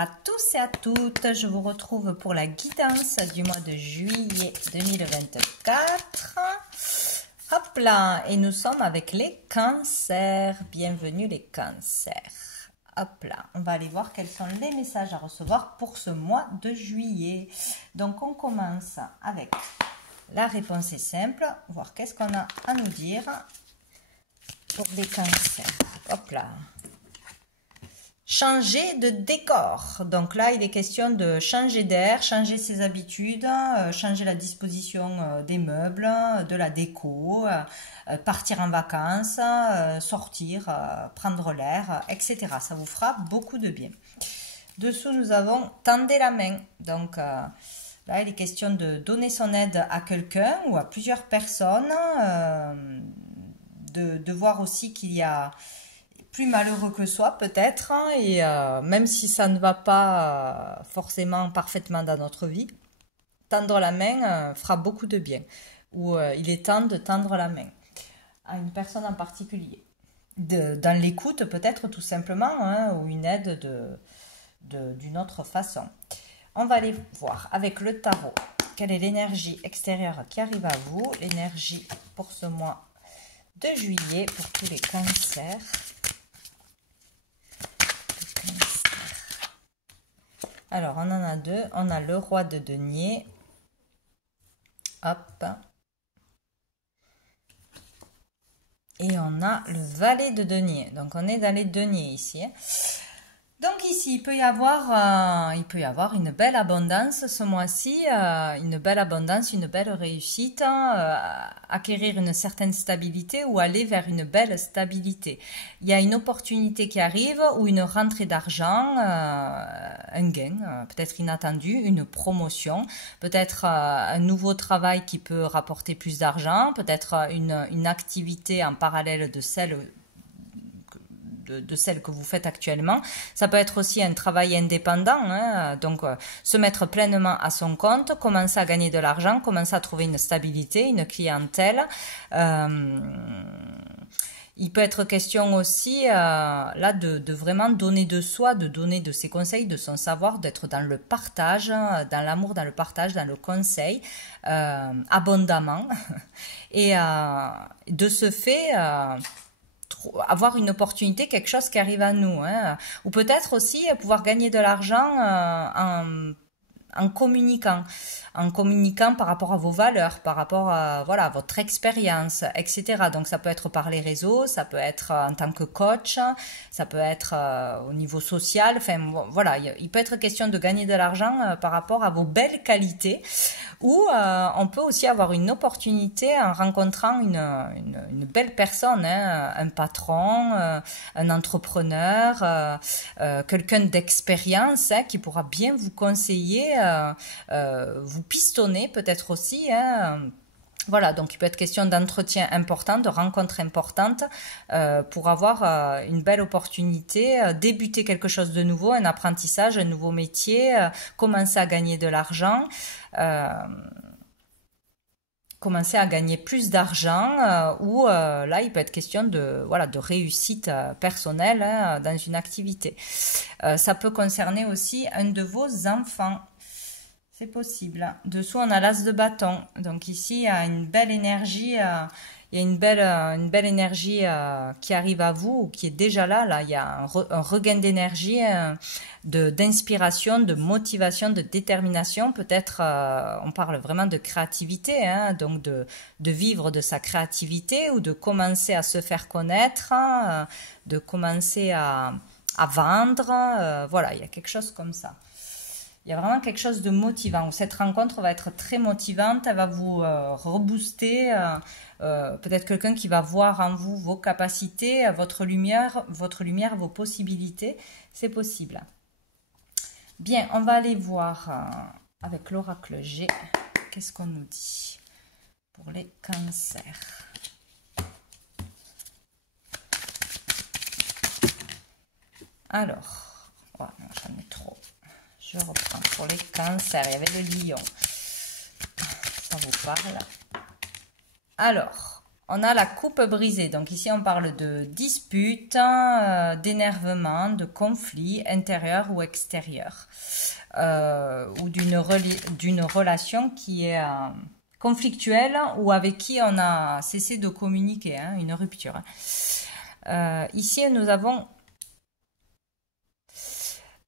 À tous et à toutes, je vous retrouve pour la guidance du mois de juillet 2024. Hop là, et nous sommes avec les cancers. Bienvenue les cancers. Hop là, on va aller voir quels sont les messages à recevoir pour ce mois de juillet. Donc on commence avec la réponse est simple, voir qu'est-ce qu'on a à nous dire pour les cancers. Hop là. Changer de décor. Donc là, il est question de changer d'air, changer ses habitudes, changer la disposition des meubles, de la déco, partir en vacances, sortir, prendre l'air, etc. Ça vous fera beaucoup de bien. Dessous, nous avons tendez la main. Donc là, il est question de donner son aide à quelqu'un ou à plusieurs personnes, de voir aussi qu'il y a plus malheureux que soi peut-être, hein, et même si ça ne va pas forcément parfaitement dans notre vie, tendre la main fera beaucoup de bien, ou il est temps de tendre la main à une personne en particulier, dans l'écoute peut-être tout simplement, hein, ou une aide d'une autre façon. On va aller voir avec le tarot quelle est l'énergie extérieure qui arrive à vous, l'énergie pour ce mois de juillet pour tous les cancers. Alors, on en a deux. On a le roi de denier. Hop. Et on a le valet de denier. Donc, on est dans les deniers ici. Donc ici, il peut y avoir une belle abondance ce mois-ci, une belle abondance, une belle réussite, acquérir une certaine stabilité ou aller vers une belle stabilité. Il y a une opportunité qui arrive ou une rentrée d'argent, un gain, peut-être inattendu, une promotion, peut-être un nouveau travail qui peut rapporter plus d'argent, peut-être une activité en parallèle de celle que vous faites actuellement. Ça peut être aussi un travail indépendant, hein, donc se mettre pleinement à son compte, commencer à gagner de l'argent, commencer à trouver une stabilité, une clientèle. Il peut être question aussi là de vraiment donner de soi, de donner de ses conseils, de son savoir, d'être dans le partage, dans l'amour, dans le partage, dans le conseil, abondamment. Et de ce fait avoir une opportunité, quelque chose qui arrive à nous, hein. Ou peut-être aussi pouvoir gagner de l'argent en communiquant par rapport à vos valeurs, par rapport à voilà, votre expérience, etc. Donc ça peut être par les réseaux, ça peut être en tant que coach, ça peut être au niveau social, enfin voilà, il peut être question de gagner de l'argent par rapport à vos belles qualités, ou on peut aussi avoir une opportunité en rencontrant une belle personne, hein, un patron, un entrepreneur, quelqu'un d'expérience, hein, qui pourra bien vous conseiller, vous pistonner peut-être aussi, hein. Voilà, donc il peut être question d'entretien important, de rencontres importantes pour avoir une belle opportunité, débuter quelque chose de nouveau, un apprentissage, un nouveau métier, commencer à gagner de l'argent, commencer à gagner plus d'argent, ou là il peut être question de voilà, de réussite personnelle, hein, dans une activité. Ça peut concerner aussi un de vos enfants. C'est possible. Dessous, on a l'as de bâton. Donc ici, il y a une belle énergie, il y a une belle énergie qui arrive à vous, ou qui est déjà là. Là, il y a un regain d'énergie, d'inspiration, de motivation, de détermination. Peut-être, on parle vraiment de créativité, hein, donc de vivre de sa créativité, ou de commencer à se faire connaître, hein, de commencer à vendre. Voilà, il y a quelque chose comme ça. Il y a vraiment quelque chose de motivant. Cette rencontre va être très motivante, elle va vous rebooster. Peut-être quelqu'un qui va voir en vous vos capacités, votre lumière, vos possibilités. C'est possible. Bien, on va aller voir avec l'oracle G. Qu'est-ce qu'on nous dit pour les cancers? Alors, oh, j'en ai trop. Je reprends pour les cancers. Il y avait le lion. Ça vous parle? Alors, on a la coupe brisée. Donc ici, on parle de dispute, d'énervement, de conflit intérieur ou extérieur. Ou d'une relation qui est conflictuelle ou avec qui on a cessé de communiquer, hein, une rupture. Ici, nous avons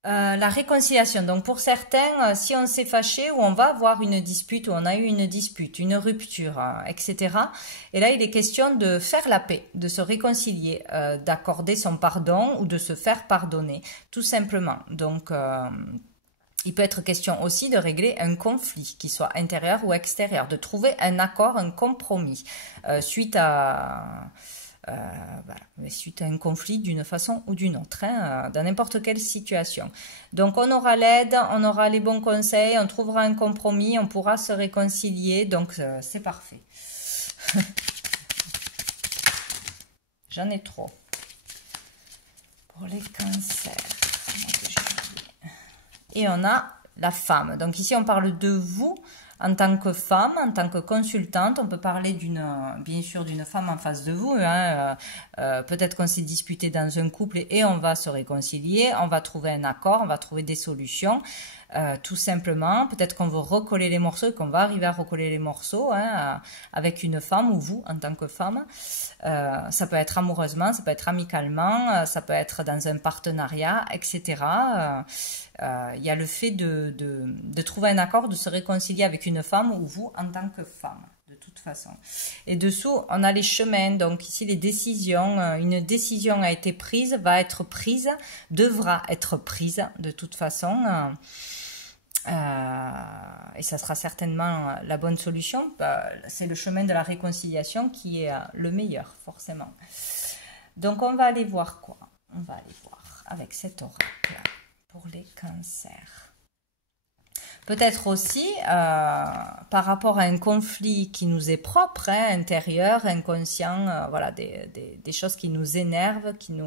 la réconciliation. Donc pour certains, si on s'est fâché ou on va avoir une dispute ou on a eu une dispute, une rupture, etc. Et là, il est question de faire la paix, de se réconcilier, d'accorder son pardon ou de se faire pardonner, tout simplement. Donc il peut être question aussi de régler un conflit, qu'il soit intérieur ou extérieur, de trouver un accord, un compromis suite à suite à un conflit d'une façon ou d'une autre, hein, dans n'importe quelle situation. Donc on aura l'aide, on aura les bons conseils, on trouvera un compromis, on pourra se réconcilier, donc c'est parfait. J'en ai trop. Pour les cancers. Et on a la femme. Donc ici on parle de vous, en tant que femme, en tant que consultante. On peut parler bien sûr d'une femme en face de vous, hein, peut-être qu'on s'est disputé dans un couple et on va se réconcilier, on va trouver un accord, on va trouver des solutions, tout simplement. Peut-être qu'on veut recoller les morceaux et qu'on va arriver à recoller les morceaux, hein, avec une femme ou vous en tant que femme. Ça peut être amoureusement, ça peut être amicalement, ça peut être dans un partenariat, etc. Il y a le fait de trouver un accord, de se réconcilier avec une femme ou vous en tant que femme, de toute façon. Et dessous, on a les chemins, donc ici les décisions. Une décision a été prise, va être prise, devra être prise de toute façon. Et ça sera certainement la bonne solution. C'est le chemin de la réconciliation qui est le meilleur, forcément. Donc on va aller voir quoi? On va aller voir avec cet oracle pour les cancers. Peut-être aussi par rapport à un conflit qui nous est propre, hein, intérieur, inconscient, voilà, des choses qui nous énervent, qui nous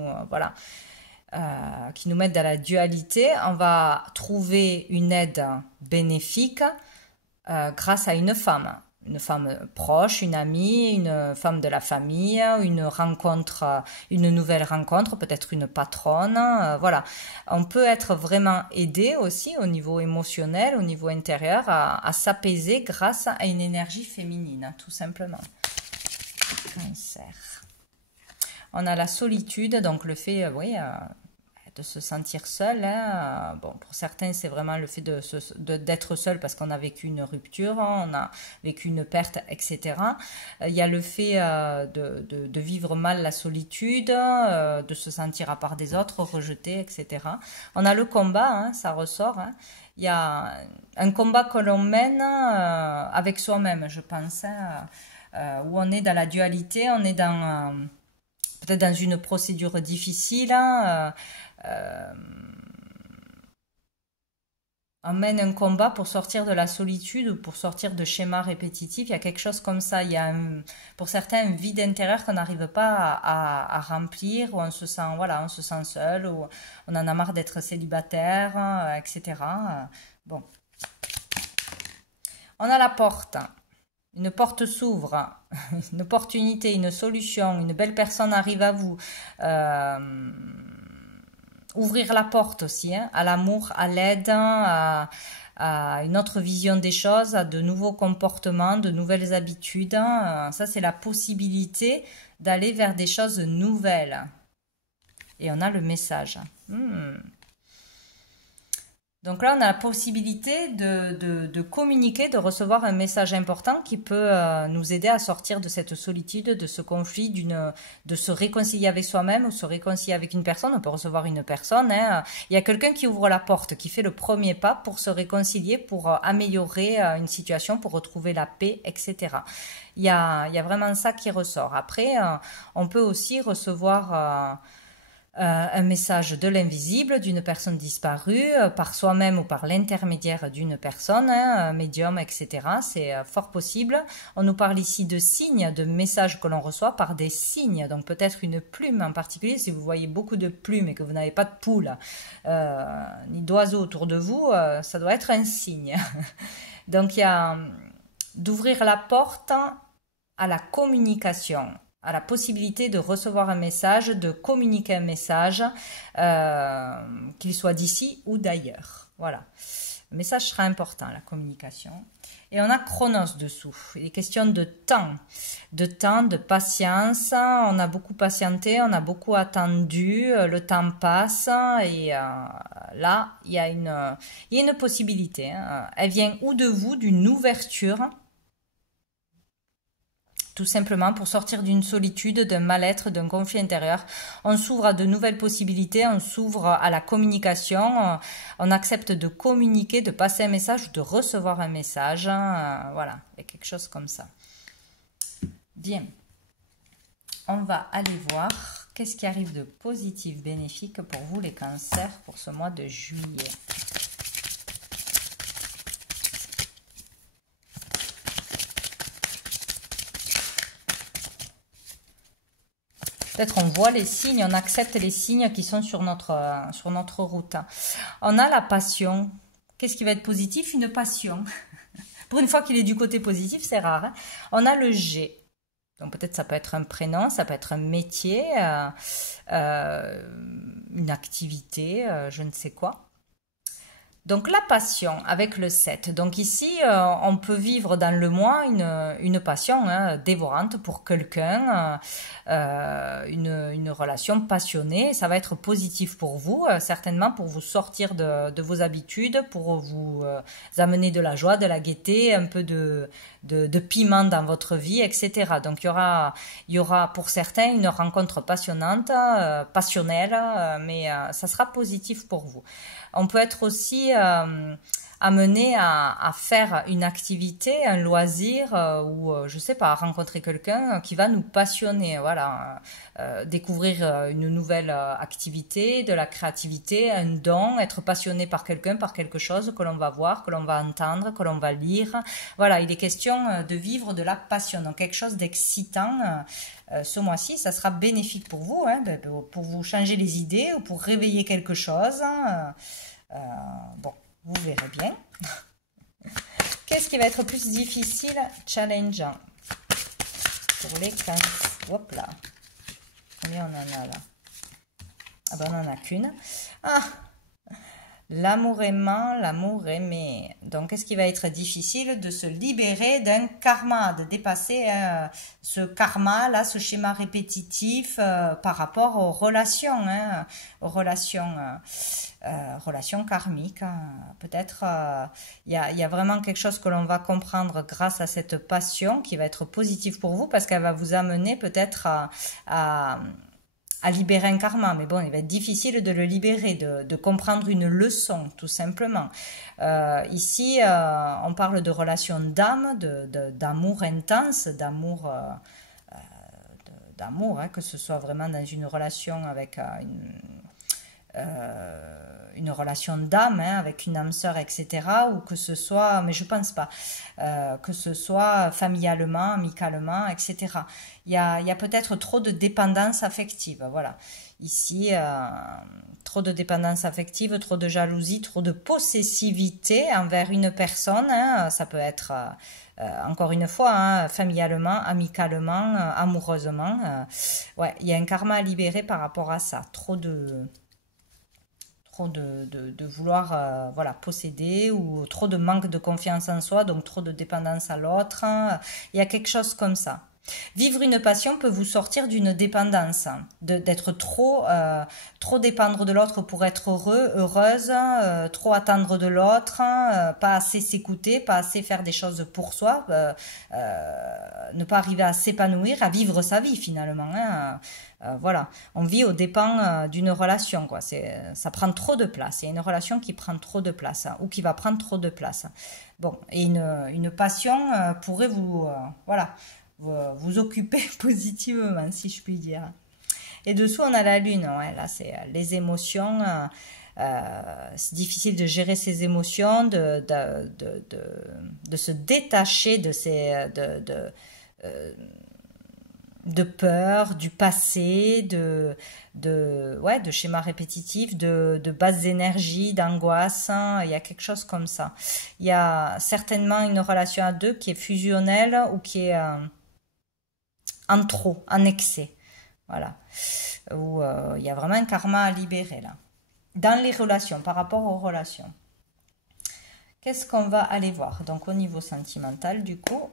mettent dans la dualité. On va trouver une aide bénéfique grâce à une femme proche, une amie, une femme de la famille, une rencontre, une nouvelle rencontre, peut-être une patronne, voilà. On peut être vraiment aidé aussi au niveau émotionnel, au niveau intérieur, à s'apaiser grâce à une énergie féminine, tout simplement. Cancer. On a la solitude, donc le fait, de se sentir seul, hein. Bon, pour certains, c'est vraiment le fait d'être seul parce qu'on a vécu une rupture, on a vécu une perte, etc. Il y a le fait de vivre mal la solitude, de se sentir à part des autres, rejeté, etc. On a le combat, hein, ça ressort. Hein. Il y a un combat que l'on mène avec soi-même, je pense, hein, où on est dans la dualité, on est dans peut-être dans une procédure difficile, hein, on mène un combat pour sortir de la solitude ou pour sortir de schémas répétitifs. Il y a quelque chose comme ça. Il y a pour certains un vide intérieur qu'on n'arrive pas à remplir, où on se sent, voilà, on se sent seul, ou on en a marre d'être célibataire, etc. Bon. On a la porte. Une porte s'ouvre, une opportunité, une solution, une belle personne arrive à vous. Ouvrir la porte aussi, hein, à l'amour, à l'aide, à une autre vision des choses, à de nouveaux comportements, de nouvelles habitudes. Ça, c'est la possibilité d'aller vers des choses nouvelles. Et on a le message. Donc là, on a la possibilité de communiquer, de recevoir un message important qui peut nous aider à sortir de cette solitude, de ce conflit, de se réconcilier avec soi-même ou se réconcilier avec une personne. On peut recevoir une personne. Hein. Il y a quelqu'un qui ouvre la porte, qui fait le premier pas pour se réconcilier, pour améliorer une situation, pour retrouver la paix, etc. Il y a vraiment ça qui ressort. Après, on peut aussi recevoir un message de l'invisible, d'une personne disparue, par soi-même ou par l'intermédiaire d'une personne, hein, médium, etc. C'est fort possible. On nous parle ici de signes, de messages que l'on reçoit par des signes. Donc peut-être une plume en particulier. Si vous voyez beaucoup de plumes et que vous n'avez pas de poules ni d'oiseaux autour de vous, ça doit être un signe. Donc il y a d'ouvrir la porte à la communication, à la possibilité de recevoir un message, de communiquer un message, qu'il soit d'ici ou d'ailleurs. Voilà. Le message sera important, la communication. Et on a Chronos dessous. Il est question de temps, de patience. On a beaucoup patienté, on a beaucoup attendu. Le temps passe et là, il y a une possibilité. Hein. Elle vient ou de vous, d'une ouverture, tout simplement pour sortir d'une solitude, d'un mal-être, d'un conflit intérieur. On s'ouvre à de nouvelles possibilités, on s'ouvre à la communication, on accepte de communiquer, de passer un message ou de recevoir un message. Voilà, il y a quelque chose comme ça. Bien, on va aller voir qu'est-ce qui arrive de positif, bénéfique pour vous les cancers pour ce mois de juillet. Peut-être on voit les signes, on accepte les signes qui sont sur notre route. On a la passion. Qu'est-ce qui va être positif? Une passion. Pour une fois qu'il est du côté positif, c'est rare. Hein. On a le G. Donc peut-être ça peut être un prénom, ça peut être un métier, une activité, je ne sais quoi. Donc la passion avec le 7. Donc ici, on peut vivre dans le mois une passion hein, dévorante pour quelqu'un, une relation passionnée. Ça va être positif pour vous, certainement pour vous sortir de vos habitudes, pour vous amener de la joie, de la gaieté, un peu de piment dans votre vie, etc. Donc il y aura pour certains une rencontre passionnante, passionnelle, mais ça sera positif pour vous. On peut être aussi amené à faire une activité, un loisir ou je sais pas, rencontrer quelqu'un qui va nous passionner. Voilà, découvrir une nouvelle activité, de la créativité, un don, être passionné par quelqu'un, par quelque chose que l'on va voir, que l'on va entendre, que l'on va lire. Voilà, il est question de vivre de la passion, donc quelque chose d'excitant. Ce mois-ci, ça sera bénéfique pour vous, hein, pour vous changer les idées ou pour réveiller quelque chose. Bon, vous verrez bien. Qu'est-ce qui va être plus difficile, challengeant pour les 15? Hop là. Combien on en a là? Ah ben on n'en a qu'une. Ah, l'amour aimant, l'amour aimé. Donc, qu'est-ce qui va être difficile? De se libérer d'un karma, de dépasser ce karma-là, ce schéma répétitif par rapport aux relations, hein, aux relations karmiques. Peut-être il y a vraiment quelque chose que l'on va comprendre grâce à cette passion qui va être positive pour vous parce qu'elle va vous amener peut-être à libérer un karma, mais bon, il va être difficile de le libérer, de comprendre une leçon, tout simplement. Ici, on parle de relation d'âme, d'amour intense, d'amour, hein, que ce soit vraiment dans une relation avec une relation d'âme, hein, avec une âme sœur, etc., ou que ce soit, mais je pense pas, que ce soit familialement, amicalement, etc. Il y a peut-être trop de dépendance affective, voilà. Ici, trop de dépendance affective, trop de jalousie, trop de possessivité envers une personne, hein, ça peut être... encore une fois, hein, familialement, amicalement, amoureusement, ouais, il y a un karma à libérer par rapport à ça, trop de vouloir voilà, posséder ou trop de manque de confiance en soi, donc trop de dépendance à l'autre. Il y a quelque chose comme ça. Vivre une passion peut vous sortir d'une dépendance, d'être trop dépendre de l'autre pour être heureux, heureuse, trop attendre de l'autre, pas assez s'écouter, pas assez faire des choses pour soi, ne pas arriver à s'épanouir, à vivre sa vie finalement. Hein. Voilà, on vit aux dépens d'une relation, quoi. Ça prend trop de place. Il y a une relation qui prend trop de place hein, ou qui va prendre trop de place. Bon, et une passion pourrait vous, voilà, vous occuper positivement, si je puis dire. Et dessous, on a la lune. Ouais, là, c'est les émotions. C'est difficile de gérer ses émotions, de se détacher de ces de peur, du passé, de schémas répétitifs, de basses énergies, d'angoisse. Hein. Il y a quelque chose comme ça. Il y a certainement une relation à deux qui est fusionnelle ou qui est en trop, en excès. Voilà. Où il y a vraiment un karma à libérer là. Dans les relations, par rapport aux relations. Qu'est-ce qu'on va aller voir? Donc au niveau sentimental, du coup.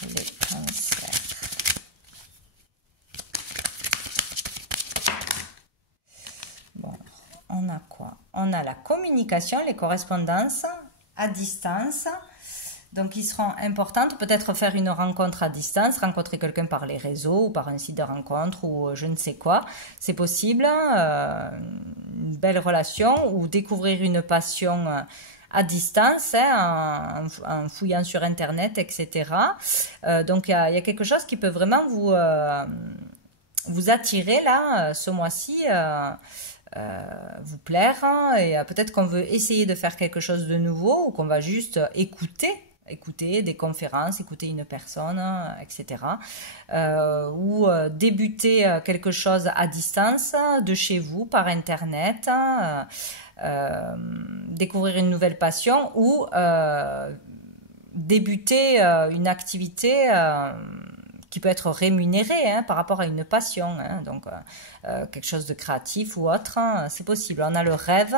Pour les cancers. Bon, on a quoi? On a la communication, les correspondances à distance. Donc, ils seront importantes. Peut-être faire une rencontre à distance, rencontrer quelqu'un par les réseaux ou par un site de rencontre ou je ne sais quoi. C'est possible. Une belle relation ou découvrir une passion à distance, hein, en fouillant sur Internet, etc. Donc, il y a quelque chose qui peut vraiment vous attirer là, ce mois-ci. Vous plaire, hein, et peut-être qu'on veut essayer de faire quelque chose de nouveau ou qu'on va juste écouter des conférences, écouter une personne, etc. Ou débuter quelque chose à distance de chez vous par Internet, découvrir une nouvelle passion ou débuter une activité qui peut être rémunérée, hein, par rapport à une passion, hein, donc quelque chose de créatif ou autre, hein, c'est possible. On a le rêve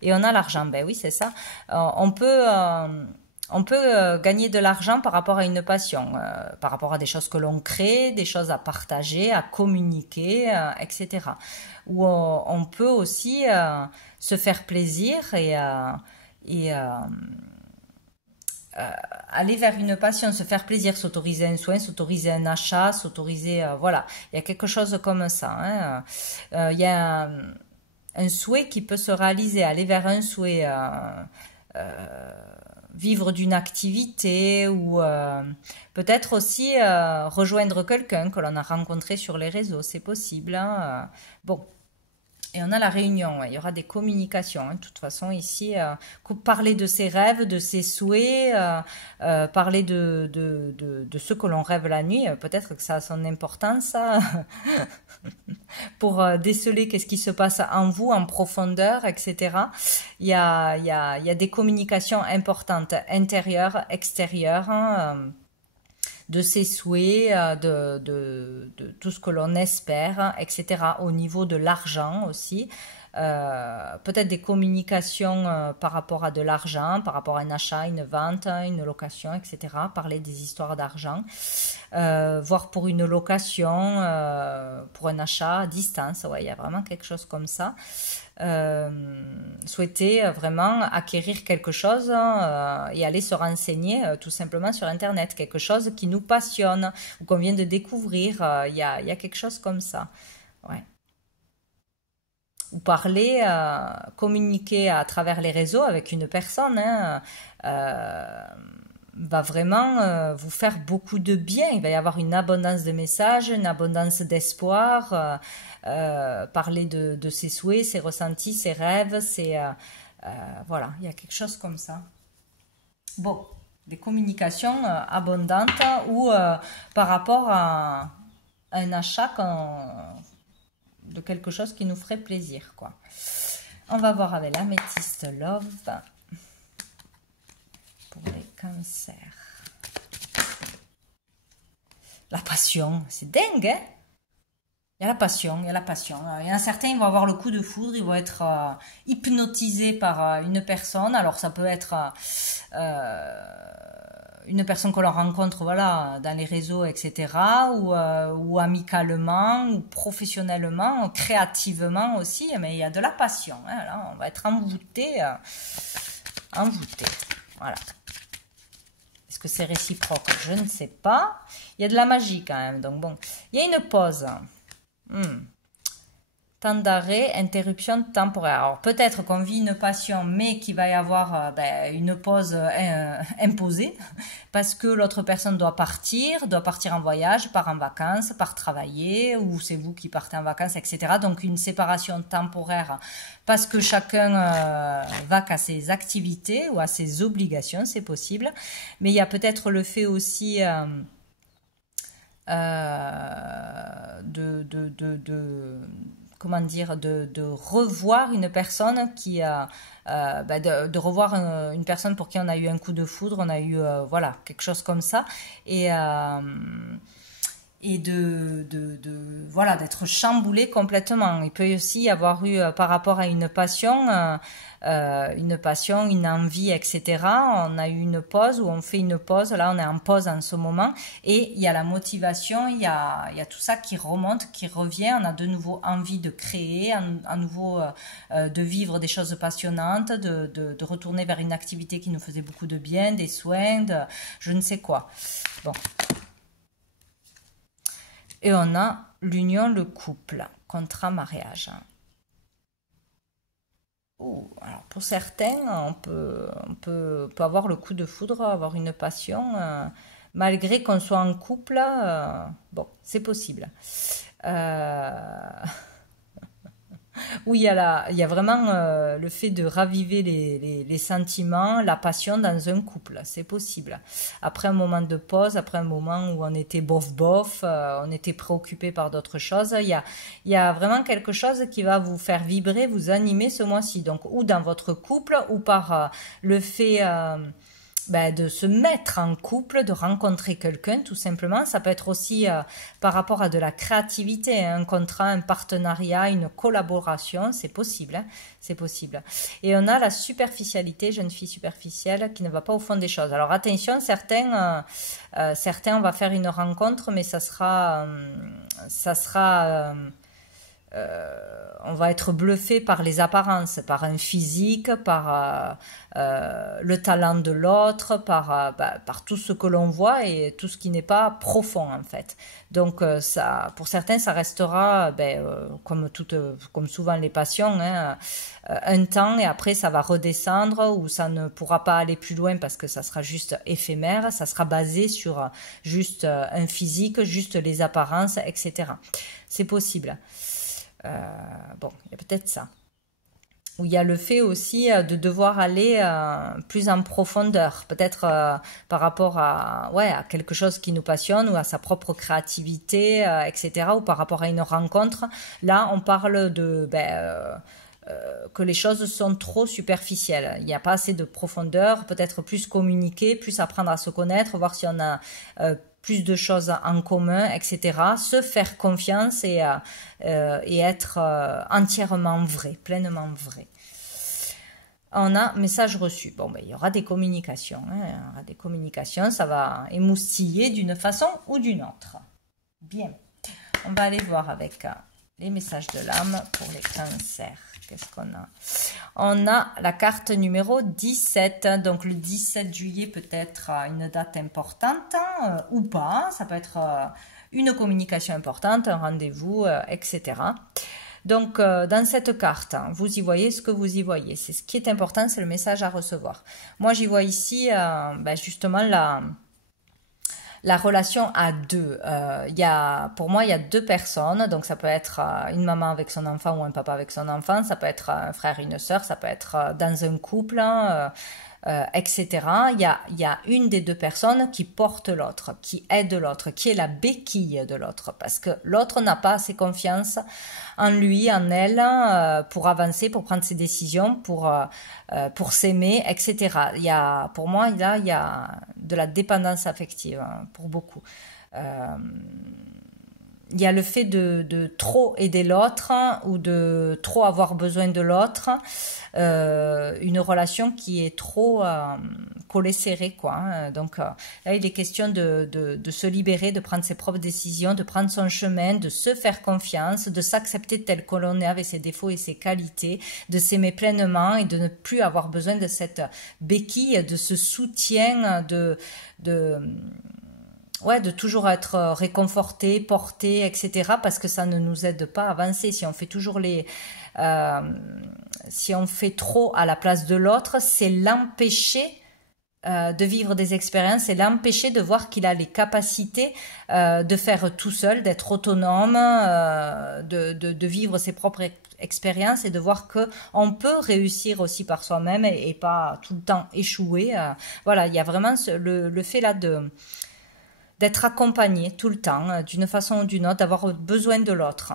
et on a l'argent. Ben oui, c'est ça. On peut gagner de l'argent par rapport à une passion, par rapport à des choses que l'on crée, des choses à partager, à communiquer, etc. Ou on peut aussi se faire plaisir et aller vers une passion, se faire plaisir, s'autoriser un soin, s'autoriser un achat, s'autoriser, voilà, il y a quelque chose comme ça, hein. Il y a un souhait qui peut se réaliser, aller vers un souhait, vivre d'une activité ou peut-être aussi rejoindre quelqu'un que l'on a rencontré sur les réseaux, c'est possible, hein. Bon. Et on a la réunion, ouais. Il y aura des communications, hein. De toute façon, ici, parler de ses rêves, de ses souhaits, parler de ce que l'on rêve la nuit, peut-être que ça a son importance, ça, pour déceler qu'est-ce qui se passe en vous, en profondeur, etc. Il y a des communications importantes, intérieures, extérieures, hein, de ses souhaits, de tout ce que l'on espère, etc. Au niveau de l'argent aussi. Peut-être des communications par rapport à de l'argent, par rapport à un achat, une vente, une location, etc. Parler des histoires d'argent. Voire pour une location, pour un achat à distance. Ouais, il y a vraiment quelque chose comme ça. Souhaiter vraiment acquérir quelque chose et aller se renseigner tout simplement sur Internet, quelque chose qui nous passionne ou qu'on vient de découvrir, il y a quelque chose comme ça. Ouais. Ou parler, communiquer à travers les réseaux avec une personne, hein, va vraiment vous faire beaucoup de bien. Il va y avoir une abondance de messages, une abondance d'espoir, parler de ses souhaits, ses ressentis, ses rêves, voilà, il y a quelque chose comme ça. Bon, des communications abondantes ou par rapport à un achat de quelque chose qui nous ferait plaisir, quoi. On va voir avec l'améthyste love pour les cancers. La passion, c'est dingue, hein? Il y a la passion, il y a la passion. Il y en a certains, ils vont avoir le coup de foudre, ils vont être hypnotisés par une personne. Alors ça peut être une personne que l'on rencontre, voilà, dans les réseaux, etc. Ou amicalement, ou professionnellement, ou créativement aussi. Mais il y a de la passion, hein, là, on va être envoûté, envoûté. Voilà. Est-ce que c'est réciproque? Je ne sais pas. Il y a de la magie quand même. Donc bon, il y a une pause. Temps d'arrêt, interruption temporaire. Alors peut-être qu'on vit une passion, mais qu'il va y avoir une pause imposée, parce que l'autre personne doit partir en voyage, part en vacances, part travailler, ou c'est vous qui partez en vacances, etc. Donc une séparation temporaire, parce que chacun va qu'à ses activités ou à ses obligations, c'est possible. Mais il y a peut-être le fait aussi comment dire, de revoir une personne qui a, de revoir une personne pour qui on a eu un coup de foudre, on a eu, voilà, quelque chose comme ça, et, euh, et voilà, d'être chamboulé complètement. Il peut aussi y avoir eu, par rapport à une passion, une envie, etc. On a eu une pause ou on fait une pause. Là, on est en pause en ce moment. Et il y a la motivation, il y a tout ça qui remonte, qui revient. On a de nouveau envie de créer, à nouveau de vivre des choses passionnantes, de retourner vers une activité qui nous faisait beaucoup de bien, des soins, je ne sais quoi. Bon. Et on a l'union, le couple, contrat, mariage. Alors pour certains, on peut avoir le coup de foudre, avoir une passion, malgré qu'on soit en couple. Bon, c'est possible. Euh, Oui, il y a vraiment le fait de raviver les sentiments, la passion dans un couple, c'est possible. Après un moment de pause, après un moment où on était bof-bof, on était préoccupé par d'autres choses, il y a vraiment quelque chose qui va vous faire vibrer, vous animer ce mois-ci. Donc, ou dans votre couple, ou par le fait de se mettre en couple, de rencontrer quelqu'un, tout simplement. Ça peut être aussi par rapport à de la créativité, hein, un contrat, un partenariat, une collaboration, c'est possible, hein, c'est possible. Et on a la superficialité, jeune fille superficielle, qui ne va pas au fond des choses. Alors attention, certains, on va faire une rencontre, mais ça sera on va être bluffé par les apparences, par un physique, par le talent de l'autre, par tout ce que l'on voit et tout ce qui n'est pas profond en fait. Donc ça, pour certains, ça restera comme souvent les passions, hein, un temps et après ça va redescendre ou ça ne pourra pas aller plus loin parce que ça sera juste éphémère, ça sera basé sur juste un physique, juste les apparences, etc. C'est possible. Bon, il y a peut-être ça. Où il y a le fait aussi de devoir aller plus en profondeur, peut-être par rapport à quelque chose qui nous passionne ou à sa propre créativité, etc. Ou par rapport à une rencontre. Là, on parle que les choses sont trop superficielles. Il n'y a pas assez de profondeur, peut-être plus communiquer, plus apprendre à se connaître, voir si on a plus de choses en commun, etc. Se faire confiance et être entièrement vrai, pleinement vrai. On a message reçu. Bon, il y aura des communications. Hein, il y aura des communications, ça va émoustiller d'une façon ou d'une autre. Bien. On va aller voir avec les messages de l'âme pour les cancers. Qu'est-ce qu'on a? On a la carte numéro 17. Donc le 17 juillet peut être une date importante ou pas. Ça peut être une communication importante, un rendez-vous, etc. Donc dans cette carte, vous y voyez ce que vous y voyez. C'est ce qui est important, c'est le message à recevoir. Moi j'y vois ici justement la relation à deux. Pour moi, il y a deux personnes. Donc, ça peut être une maman avec son enfant ou un papa avec son enfant. Ça peut être un frère et une sœur. Ça peut être dans un couple, etc. Il y a une des deux personnes qui porte l'autre, qui aide l'autre, qui est la béquille de l'autre. Parce que l'autre n'a pas assez confiance en lui, en elle, pour avancer, pour prendre ses décisions, pour s'aimer, etc. Pour moi, là, il y a de la dépendance affective pour beaucoup. Il y a le fait de trop aider l'autre ou de trop avoir besoin de l'autre, une relation qui est trop collée serrée, quoi. Hein. Donc là, il est question de se libérer, de prendre ses propres décisions, de prendre son chemin, de se faire confiance, de s'accepter tel que l'on est avec ses défauts et ses qualités, de s'aimer pleinement et de ne plus avoir besoin de cette béquille, de ce soutien, de toujours être réconforté, porté, etc. Parce que ça ne nous aide pas à avancer. Si on fait toujours si on fait trop à la place de l'autre, c'est l'empêcher de vivre des expériences, c'est l'empêcher de voir qu'il a les capacités de faire tout seul, d'être autonome, de vivre ses propres expériences et de voir que on peut réussir aussi par soi-même et pas tout le temps échouer. Voilà, il y a vraiment le fait là d'être accompagné tout le temps, d'une façon ou d'une autre, d'avoir besoin de l'autre.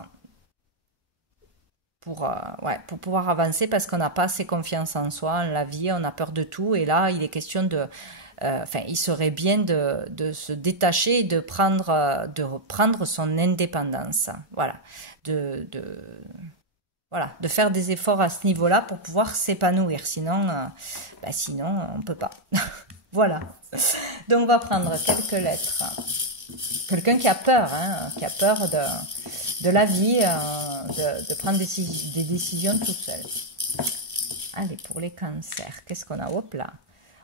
ouais, pour pouvoir avancer parce qu'on n'a pas assez confiance en soi, en la vie, on a peur de tout. Et là, il est question de... Enfin, il serait bien de se détacher et de reprendre son indépendance. Voilà. Voilà, de faire des efforts à ce niveau-là pour pouvoir s'épanouir. Sinon, sinon, on ne peut pas. Voilà. Donc, on va prendre quelques lettres. Quelqu'un qui a peur, hein, qui a peur de la vie, de prendre des décisions tout seul. Allez, pour les cancers, qu'est-ce qu'on a? Hop là.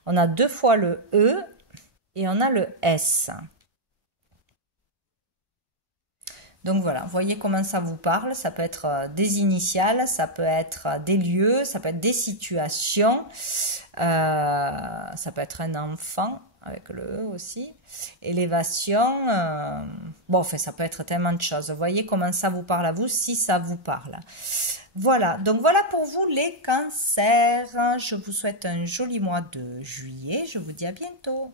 On a 2 fois le E et on a le S. Donc voilà, voyez comment ça vous parle. Ça peut être des initiales, ça peut être des lieux, ça peut être des situations, ça peut être un enfant avec le E aussi. Élévation, bon, enfin, ça peut être tellement de choses. Voyez comment ça vous parle à vous, si ça vous parle. Voilà, donc voilà pour vous les cancers. Je vous souhaite un joli mois de juillet. Je vous dis à bientôt.